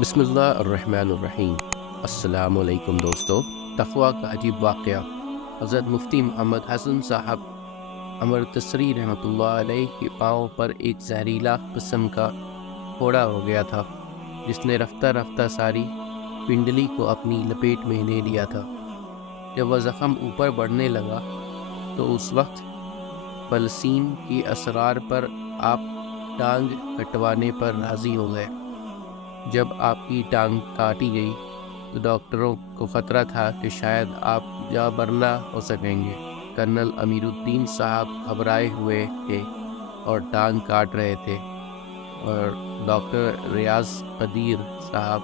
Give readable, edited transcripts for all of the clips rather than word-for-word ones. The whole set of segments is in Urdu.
بسم اللہ الرحمن الرحیم۔ السلام علیکم دوستو۔ تقویٰ کا عجیب واقعہ۔ حضرت مفتی محمد حسن صاحب امرتسری رحمۃ اللہ علیہ کے پاؤں پر ایک زہریلا قسم کا پھوڑا ہو گیا تھا، جس نے رفتہ رفتہ ساری پنڈلی کو اپنی لپیٹ میں لے لیا تھا۔ جب وہ زخم اوپر بڑھنے لگا تو اس وقت فلسین کی اسرار پر آپ ٹانگ کٹوانے پر راضی ہو گئے۔ جب آپ کی ٹانگ کاٹی گئی تو ڈاکٹروں کو خطرہ تھا کہ شاید آپ جاں بر نہ ہو سکیں گے۔ کرنل امیر الدین صاحب گھبرائے ہوئے تھے اور ٹانگ کاٹ رہے تھے، اور ڈاکٹر ریاض قدیر صاحب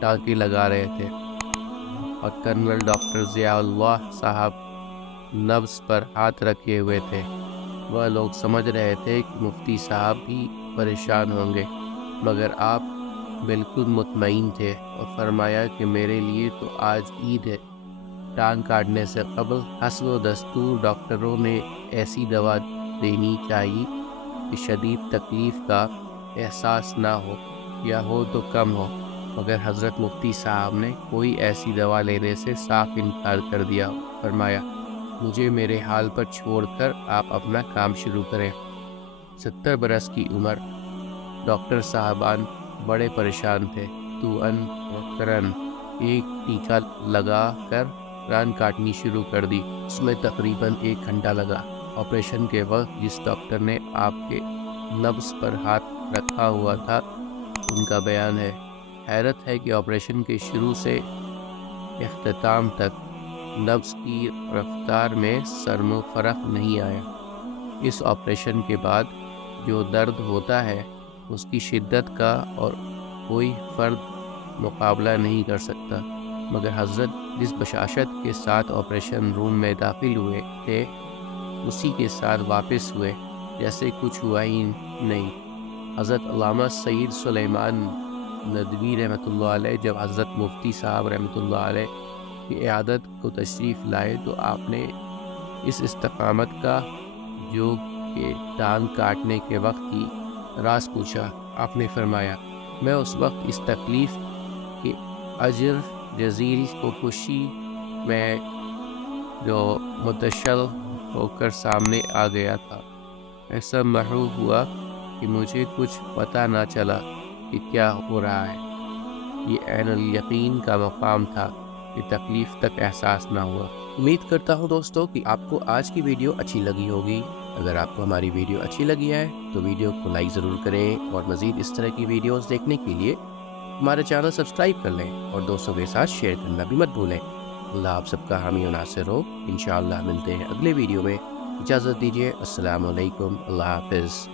ٹانکے لگا رہے تھے، اور کرنل ڈاکٹر ضیاء اللہ صاحب نبض پر ہاتھ رکھے ہوئے تھے۔ وہ لوگ سمجھ رہے تھے کہ مفتی صاحب بھی پریشان ہوں گے، مگر آپ بالکل مطمئن تھے اور فرمایا کہ میرے لیے تو آج عید ہے۔ ٹانگ کاٹنے سے قبل حسب و دستور ڈاکٹروں نے ایسی دوا دینی چاہیے کہ شدید تکلیف کا احساس نہ ہو، یا ہو تو کم ہو، مگر حضرت مفتی صاحب نے کوئی ایسی دوا لینے سے صاف انکار کر دیا۔ فرمایا، مجھے میرے حال پر چھوڑ کر آپ اپنا کام شروع کریں۔ 70 برس کی عمر، ڈاکٹر صاحبان بڑے پریشان تھے۔ تو ان اور کرن ایک ٹیکہ لگا کر ران کاٹنی شروع کر دی۔ اس میں تقریباً 1 گھنٹہ لگا۔ آپریشن کے وقت جس ڈاکٹر نے آپ کے نبض پر ہاتھ رکھا ہوا تھا، ان کا بیان ہے، حیرت ہے کہ آپریشن کے شروع سے اختتام تک نبض کی رفتار میں سرم و فرق نہیں آیا۔ اس آپریشن کے بعد جو درد ہوتا ہے، اس کی شدت کا اور کوئی فرد مقابلہ نہیں کر سکتا، مگر حضرت جس بشاشت کے ساتھ آپریشن روم میں داخل ہوئے تھے، اسی کے ساتھ واپس ہوئے جیسے کچھ ہوا ہی نہیں۔ حضرت علامہ سید سلیمان ندوی رحمۃ اللہ علیہ جب حضرت مفتی صاحب رحمۃ اللہ علیہ کی عیادت کو تشریف لائے تو آپ نے اس استقامت کا جو کہ ٹانگ کاٹنے کے وقت کی راز پوچھا۔ آپ نے فرمایا، میں اس وقت اس تکلیف کے اجر جزیل کو خوشی میں جو متشل ہو کر سامنے آ گیا تھا، ایسا محو ہوا کہ مجھے کچھ پتہ نہ چلا کہ کیا ہو رہا ہے۔ یہ عین الیقین کا مقام تھا کہ تکلیف تک احساس نہ ہوا۔ امید کرتا ہوں دوستو کہ آپ کو آج کی ویڈیو اچھی لگی ہوگی۔ اگر آپ کو ہماری ویڈیو اچھی لگی ہے تو ویڈیو کو لائک ضرور کریں، اور مزید اس طرح کی ویڈیوز دیکھنے کے لیے ہمارا چینل سبسکرائب کر لیں، اور دوستوں کے ساتھ شیئر کرنا بھی مت بھولیں۔ اللہ آپ سب کا حامی و ناصر ہو۔ انشاءاللہ ملتے ہیں اگلے ویڈیو میں۔ اجازت دیجیے، السلام علیکم، اللہ حافظ۔